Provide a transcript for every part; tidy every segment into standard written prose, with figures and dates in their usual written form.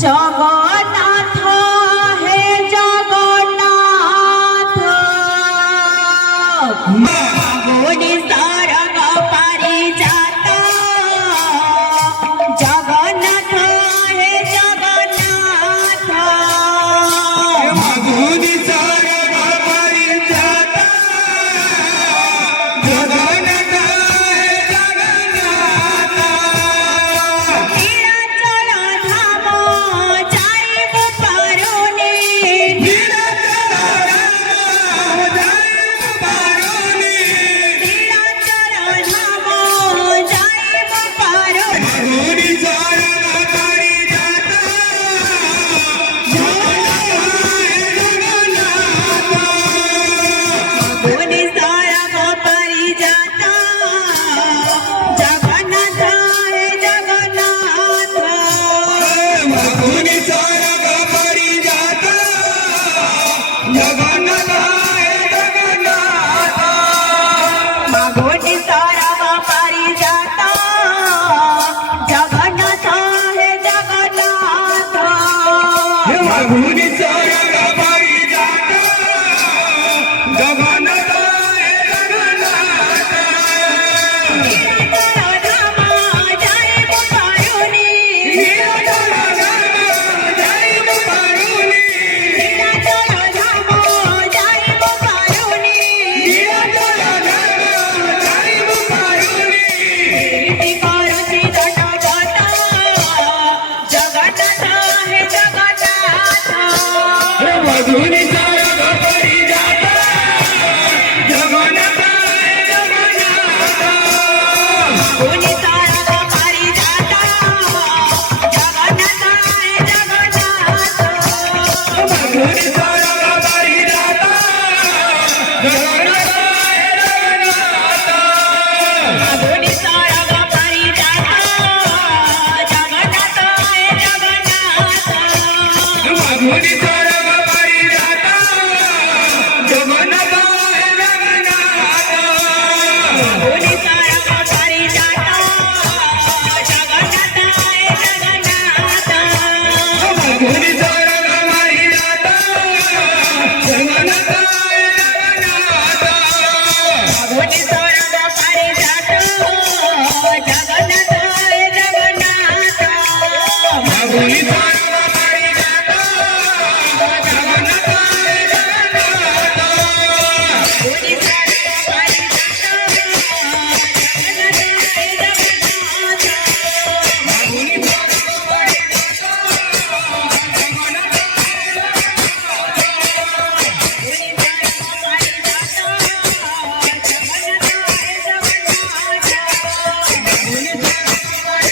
জগন্নাথ হে জগন্নাথ গুণী সারগ পারিজাত জগন্নাথ হে জগন্নাথ গুণী সারগ পারিজাত জগন্নাথ হে জগন্নাথ নীলাচল ধাম যাইব পারুনি নীলাচল ধাম যাইব পারুনি নীলাচল ধাম যাইব পারুনি গুণী সারগ পারিজাত গুণী সারগ পারিজাত জগন্নাথ হে জগন্নাথ গুণী সারগ পারিজাত জগন্নাথ হে জগন্নাথ গুণী সারগ পারিজাত জগন্নাথ হে জগন্নাথ গুণী সারগ পারিজাত জগন্নাথ হে জগন্নাথ ধাম যাইব পারুনি নীলাচল ধাম যাইব পারুনি নীলাচল ধাম যাইব পারুনি নীলাচল ধাম যাইব পারুনি কীর্তি করছি দণ্ডবত জগন্নাথ হে জগন্নাথ গুণী সারগ পারিজাত জগন্নাথ হে জগন্নাথ গুণী সারগ পারিজাত জগন্নাথ হে জগন্নাথ গুণী সারগ পারিজাত জগন্নাথ হে জগন্নাথ গুণী সারগ পারিজাত জগন্নাথ হে জগন্নাথ গুণী সারগ পারিজাত জগন্নাথ হে জগন্নাথ গুণী সারগ পারিজাত জগন্নাথ হে জগন্নাথ গুণী সারগ পারিজাত জগন্নাথ হে জগন্নাথ গুণী সারগ পারিজাত জগন্নাথ হে জগন্নাথ গুণী সারগ পারিজাত জগন্নাথ হে জগন্নাথ গুণী সারগ পারিজাত জগন্নাথ হে জগন্নাথ গুণী সারগ পারিজাত জগন্নাথ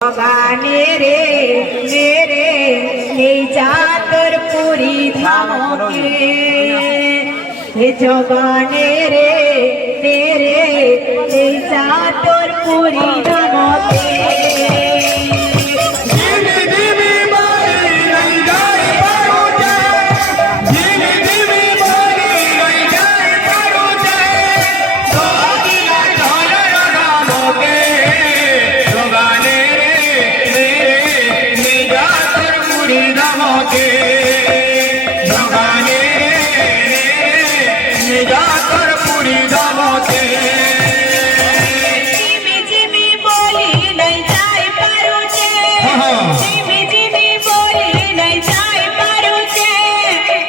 গানে রে মেরে এই চাতর পুরী ধামকে হে জগানে রে মেরে এই চাতর পুরী ধামকে ধীরে ধীরে বাড়ি নাই যায় পারুতে ধীরে ধীরে বাড়ি নাই যায় পারুতে সগিলা চলে রামকে জগানে রে মেরে নিজাতর পুরী ধামকে জগানে রে নিজাতর পুরী ধামকে জিমি জিমি বলি নাই যাই পারুছে জিমি জিমি বলি নাই যাই পারুছে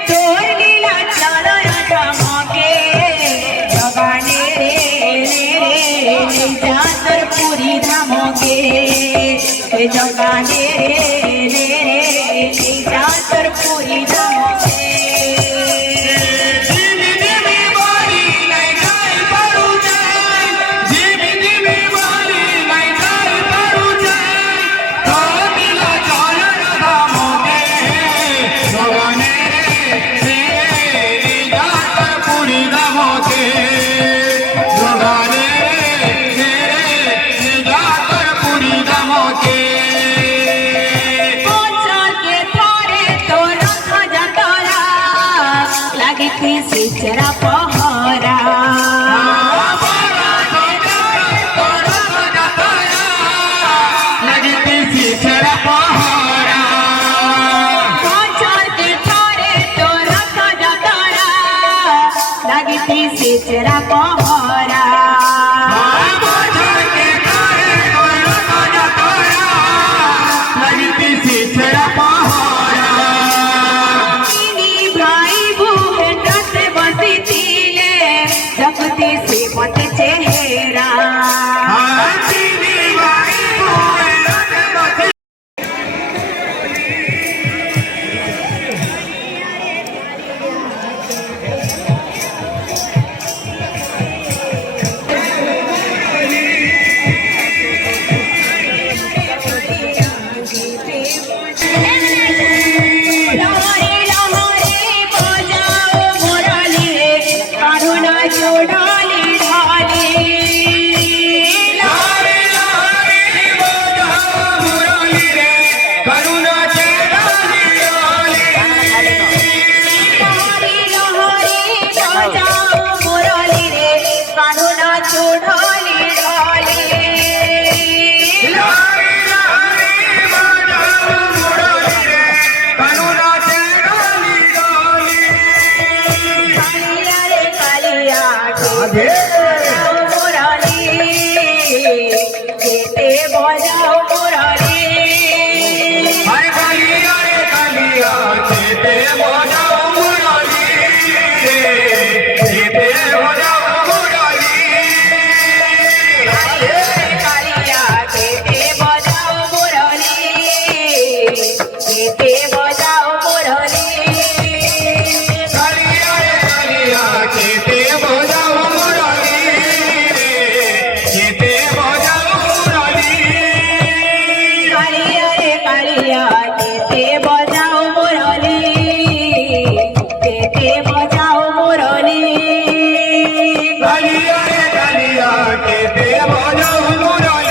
তোর লীলা চলো ধামকে জগানে রে নিজাতর পুরী ধামকে জগানে রে নিজাতর পুরী ধামকে ধীরে ধীরে বাড়ি নাই যায় পারুতে ধীরে ধীরে বাড়ি নাই যায় পারুতে छिछरा पहरा तीनी भाई बहन रथ बसिथिले जगती से पत चेहरा लहरे लहरे बजाओ मुरली करुणा जोड़ाली ढाली लहरे लहरे बजाओ मुरली रे करुणा जोड़ाली ढाली कालिया रे कालिया बजाओ मुरली जेते बजाओ मुरली कालिया जेते बजाओ मुरली जेते बजाओ मुरली कालिया रे कालिया जेते बजाओ मुरली जेते बजाओ मुरली कालिया रे कालिया के देव जाऊ मुरली